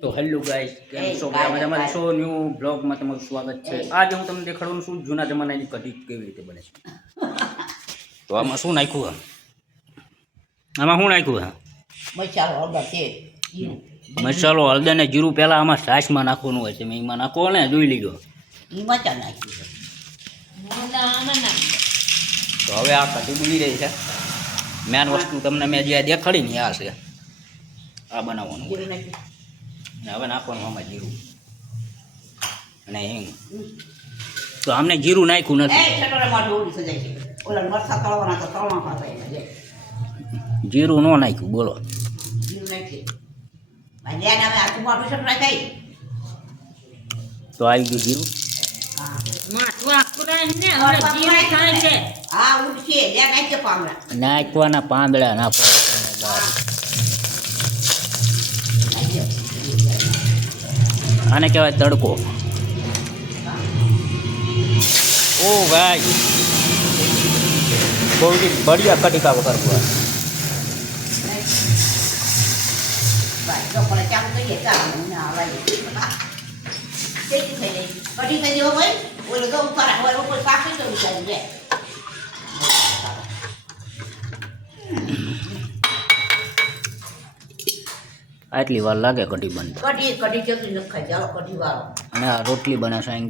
તો hello guys, કેમ છો? મજામાં છો? ન્યૂ બ્લોગમાં તમારું સ્વાગત છે. આજે હું તમને દેખાડવાનું છું જૂના જમાનાની કઢી કેવી રીતે બને છે. તો આમાં શું નાખ્યું? આમાં શું નાખ્યું? મસાલો, હળદર ને જીરું. પહેલાં આમાં છાશમાં નાખવાનું હોય છે. મેં એમાં નાખો ને જોઈ લીધો. તો હવે આ કઢી બની રહી છે. મેન વસ્તુ તમને મેં જે દેખાડી ને આ છે, આ બનાવવાનું. ને હવે નાખવાનું આમાં જીરું અને હિંગ. તો આમને જીરું નાખ્યું નથી. જીરું ન નાખ્યું, બોલો. તો આવી ગયું જીરું. નાખવાના પાંદડા નાખવાના. આને કહેવાય તડકો. ઓ ભાઈ, બહુ બઢિયા કટિકા વગર हुआ. આટલી વાર લાગે કઢી બનતા. અને આ રોટલી બને છે અહીં.